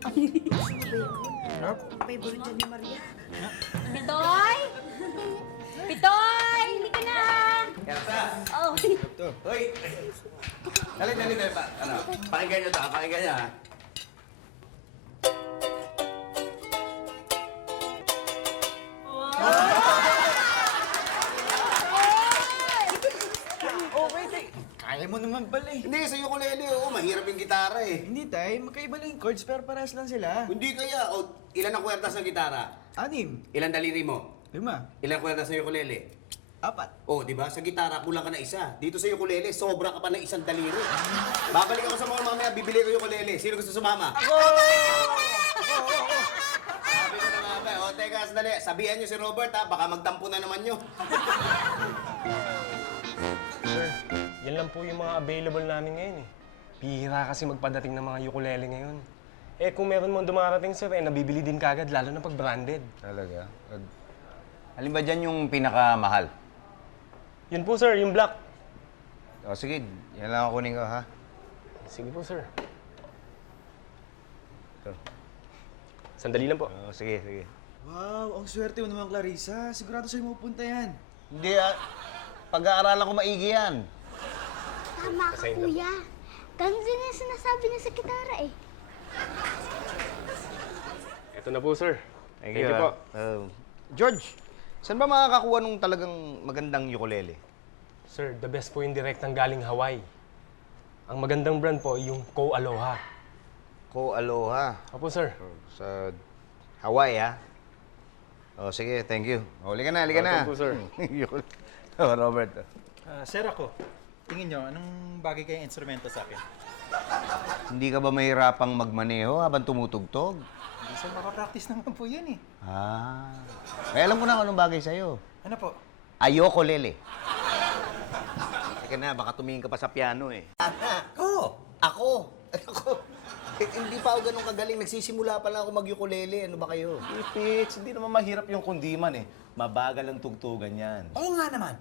Sarap. Favorite dyan ni Maria. Pitoy! Pitoy! Hindi ka na! Elsa! Oh. Hoy! Dali, dali, dali pa. Ano? Pakinggan nyo to, pakinggan nyo ha. Okay, tay. Kaya mo naman pala eh. Hindi, sa ukulele, oo. Mahirap yung gitara eh. Hindi, tay. Magkaiba lang yung chords pero parehas lang sila. Hindi kaya. O, ilan ang kwertas ng gitara? 6. Ilan daliri mo? 5. Ilan kwertas ng ukulele? 4. Oh, di ba? Sa gitara, kulang ka na isa. Dito sa ukulele, sobra ka pa ng isang daliri. Babalik ako sa mga mamaya, bibili ko yung ukulele. Sino gusto sumama? Ako! Sabi ko na nga ba, o teka, sandali. Sabihan nyo si Robert ha, baka magtampo na naman nyo. Sir, yan lang po yung mga available namin ngayon eh. Bihira kasi magpadating ng mga ukulele ngayon. Eh kung meron mo dumarating sir, eh nabibili din kagad, lalo na pag branded. Talaga? Alin ba dyan yung pinakamahal? Yun po sir, yung black. O sige, yan lang ako kunin ko, ha? Sige po sir. Ito. Sandali lang po. O, sige, sige. Wow, ang swerte mo naman, Clarissa. Sigurado sa'yo mapupunta yan. Hindi, pag-aaralan ko maigi yan. Tama ka, Kasi yun lang. kuya. Ganun din yung sinasabi niya sa gitara eh. Ito na po sir. Thank you po. George, saan ba makakakuha nung talagang magandang ukulele? Sir, the best po yung direktang galing Hawaii. Ang magandang brand po yung Ko Aloha. Ko Aloha. Opo sir. Sa Hawaii, ha? O, sige, thank you. O, halika na, halika na. Welcome po, sir. Oh, Robert. Sir ako, tingin nyo, anong bagay kayong instrumento sa akin? Hindi ka ba mahirapang magmaneho habang tumutugtog? Hindi sir, makapractice naman po yan eh. Ah. Kaya alam ko na kung anong bagay sa'yo. Ano po? Ayoko, Lele. Teka na, baka tumingin ka pa sa piano eh. Oo, ako. Hindi pa ako ganun kagaling. Nagsisimula pa lang ako mag-ukulele. Ano ba kayo? Ipits, hindi naman mahirap yung kundiman eh. Mabagal ang tugtugan yan. Oo nga naman.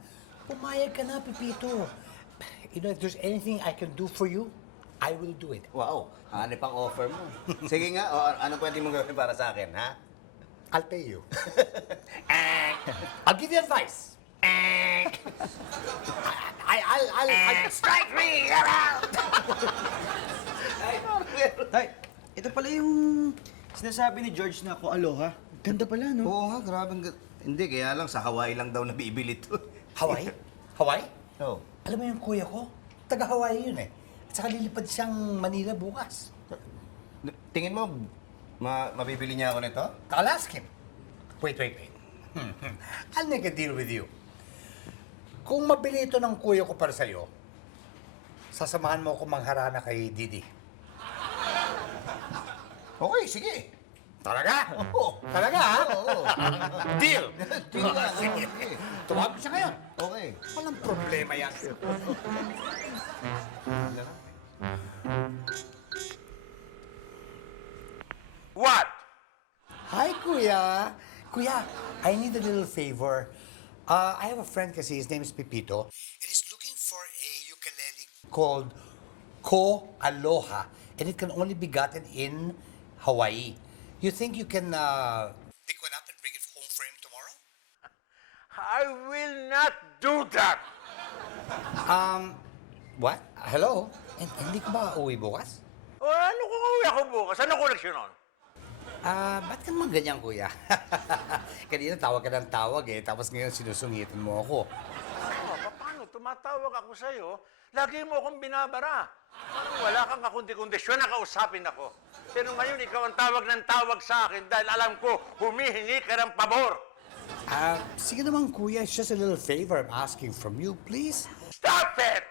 Pumayag ka na, Pipito. You know, if there's anything I can do for you, I will do it. Wow, ano pang offer mo? Sige nga, ano pwede mong gawin para sa akin, ha? I'll pay you. I'll give you advice. I'll strike me around. Tay, ito pala yung sinasabi ni George na ako aloha. Ganda pala, no? Oo nga, grabe. Hindi, kaya lang sa Hawaii lang daw nabibili to. Hawaii? Hawaii? Oo. Alam mo yung kuya ko? Taga-Hawaii yun eh. At saka lilipad siyang Manila bukas. Tingin mo, mabibili niya ako nito? I'll ask him. Wait. I'll make a deal with you. Kung mabili ito ng kuya ko para sa'yo, sasamahan mo ako mangharana kay Didi. Okay, sige. Talaga? Oo. Talaga, ha? Oo. Deal! Deal nga. Sige. Okay. Tumawag siya ngayon. Okay. Walang problema yan. What? Hi, Kuya. Kuya, I need a little favor. I have a friend kasi, his name is Pepito, and he's looking for a ukulele called Ko Aloha, and it can only be gotten in Hawaii. You think you can pick one up and bring it home for him tomorrow? I will not do that. What? Hello? Hindi ka ba uuwi bukas? O, ano kung uwi ako bukas? Ano koleksyon nun? Ba't ka naman ganyan, kuya? Kanina tawag ka ng tawag eh, tapos ngayon sinusungitan mo ako. Paano? Tumatawag ako sa'yo, lagi mo akong binabara. Parang wala kang kakundi-kondisyon na kausapin ako. Pero ngayon, ikaw ang tawag ng tawag sa akin dahil alam ko, humihingi ka ng pabor. Sige naman, kuya. It's just a little favor I'm asking from you, please. Stop it!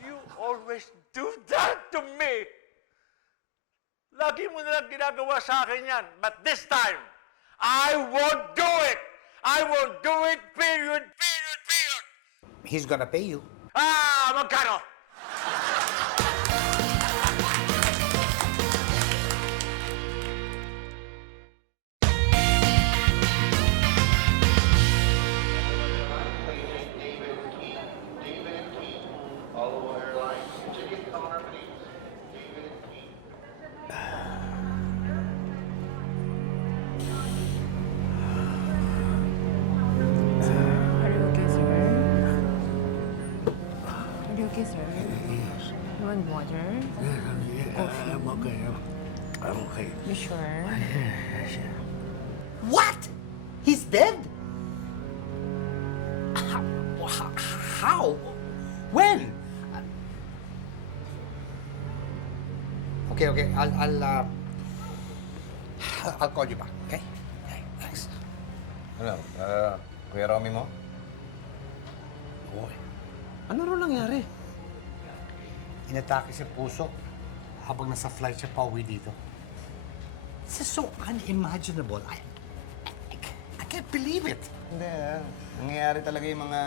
You always do that to me. Lagi mo nalang ginagawa sa akin yan. But this time, I won't do it! I won't do it, period. He's gonna pay you. Magkano? okay, sir. You want water? I'm okay. I'm okay. You sure? What? He's dead? How? When? Okay. I'll call you back. Okay? Okay. Thanks. Ano, Kuya Romy mo? Boy, Ano rin nangyari? inatake sa puso habang nasa flight siya pauwi dito. This is so unimaginable. I can't believe it. Hindi, nangyayari talaga yung mga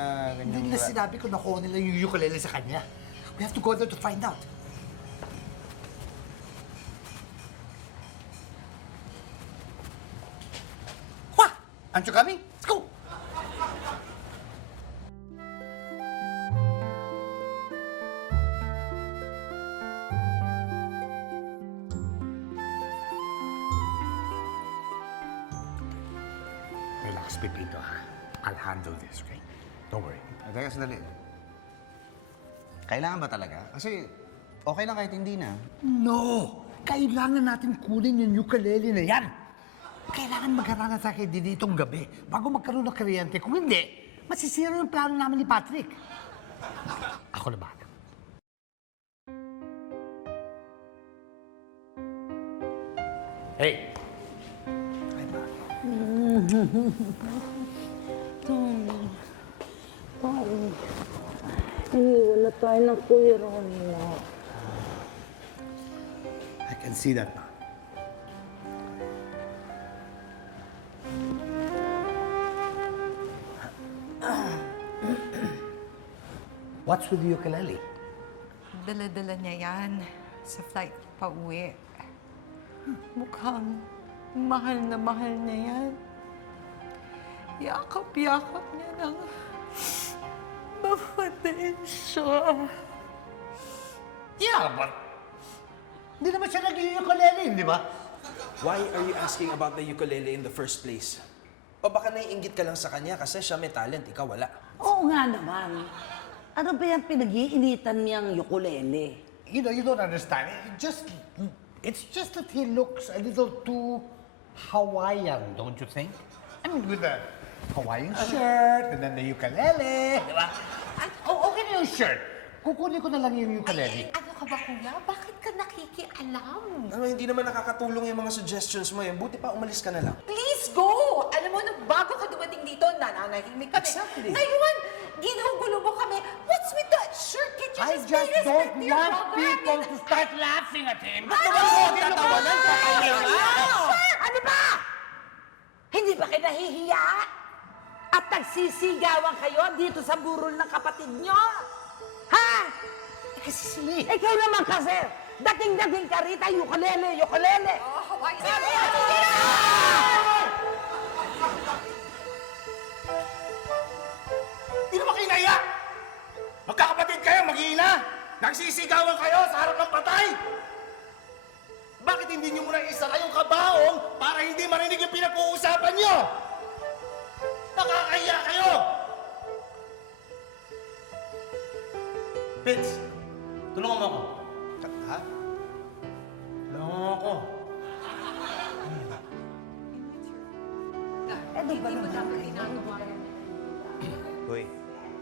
Hindi ganyang... na sinabi ko nakuha nila yung ukulele sa kanya. We have to go there to find out. What? Aren't you coming? Let's go! Relax, Pepito, ha? I'll handle this, okay? Don't worry. Teka, sandali. Kailangan ba talaga? Kasi okay lang kahit hindi na. No! Kailangan natin kunin yung ukulele na yan. Kailangan magharana sa akin ditong gabi bago magkaroon ng kuryente. Kung hindi, masisira yung plano namin ni Patrick. Ako na ba? Hey! Hi, Ma. Iniwan na tayo ng Kuya Ronnie. I can see that, Ma. What's with the ukulele? Dala-dala niya yan sa flight pa uwi. Mukhang mahal na mahal niya yan. Yakap-yakap niya nang mamatay siya. Yeah, but hindi naman siya nag-ukulele, di ba? Why are you asking about the ukulele in the first place? O baka naiinggit ka lang sa kanya kasi siya may talent, ikaw wala. Oo nga naman. Ano ba yung pinag-iinitan niyang ukulele? You know, you don't understand. It's just that he looks a little too Hawaiian, don't you think? I mean, with the Hawaiian shirt and then the ukulele, di ba? Oh, okay na yung shirt. Kukunin ko na lang yung ukulele. Ano ka ba, Kuya? Bakit ka nakikialam? Ano, hindi naman nakakatulong yung mga suggestions mo eh. Buti pa umalis ka na lang. Please go! Alam mo, nung bago ka dumating dito, nananahimik kami. Exactly. Ngayon, ginugulo mo kami. What's with that shirt? Can't you I just just pay don't respect to your want brother? people to start laughing at him. Ba't naman siya tatawanan sa kanya nga? Ano ba? Hindi ba kayo nahihiya? At nagsisigawan kayo dito sa burol ng kapatid nyo? Ha? Kasi sila eh. Ikaw naman kasi, dating-dating ka rita, ukulele. Oh, Hawaii Hindi naman kayo naiyak! Magkakapatid kayo, mag-iina! Nagsisigawan kayo sa harap ng patay! Bakit hindi nyo muna isara yung kabaong para hindi marinig yung pinag-uusapan nyo? Nakakahiya kayo! Vince, tulungan mo ako. Ha? Tulungan mo ako. Ano ba naman? Hoy,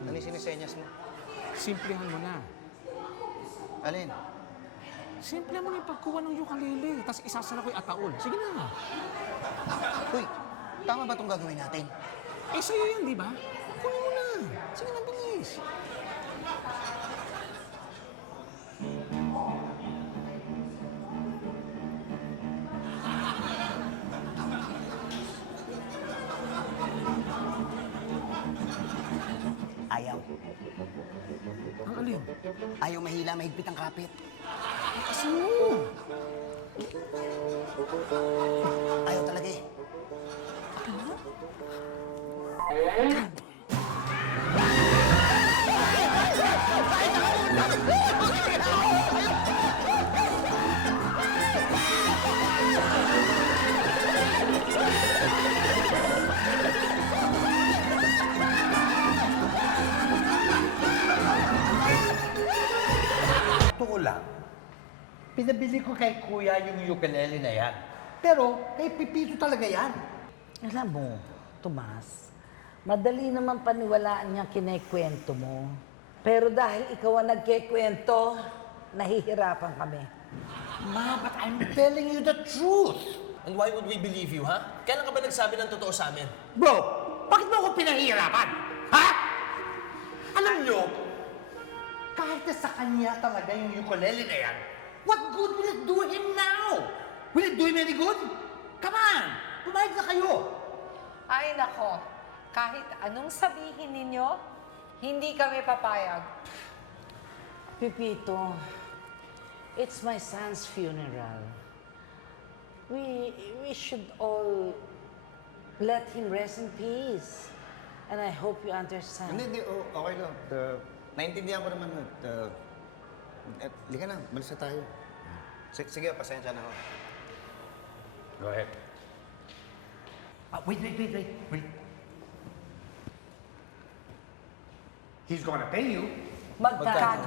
ano yung sinisenyas mo? Simplihan mo na. Alin? Simple mo na yung pagkuha ng ukulele, tapos isasara ko yung ataol. Sige na. Uy, tama ba itong gagawin natin? Eh, sa'yo yan, di ba? Kunin mo na. Sige na, bilis. Ayaw. Ang alin? Ayaw mahila, mahigpit ang kapit. Kasi mo. Ayaw talaga eh. totoo lang, pinabili ko kay Kuya yung ukulele na yan. Pero kay Pipito talaga yan. Alam mo, Tomas, madali naman paniwalaan niya kinaikwento mo. Pero dahil ikaw ang nagkikwento, nahihirapan kami. Ma, but I'm telling you the truth. And why would we believe you, ha? Kailan ka ba nagsabi ng totoo sa amin? Bro, bakit mo ako pinahihirapan? Ha? Alam nyo, kahit na sa kanya talaga yung ukulele na yan, what good will it do him now? Will it do him any good? Come on! Pumayag na kayo! Ay nako, kahit anong sabihin ninyo, hindi kami papayag. Pipito, it's my son's funeral. We should all let him rest in peace. And I hope you understand. Hindi, okay lang. Naintindihan ko naman. Lika na, malis na tayo. Sige, pasensya na ako. Go ahead. Wait. He's gonna pay you. Magkano?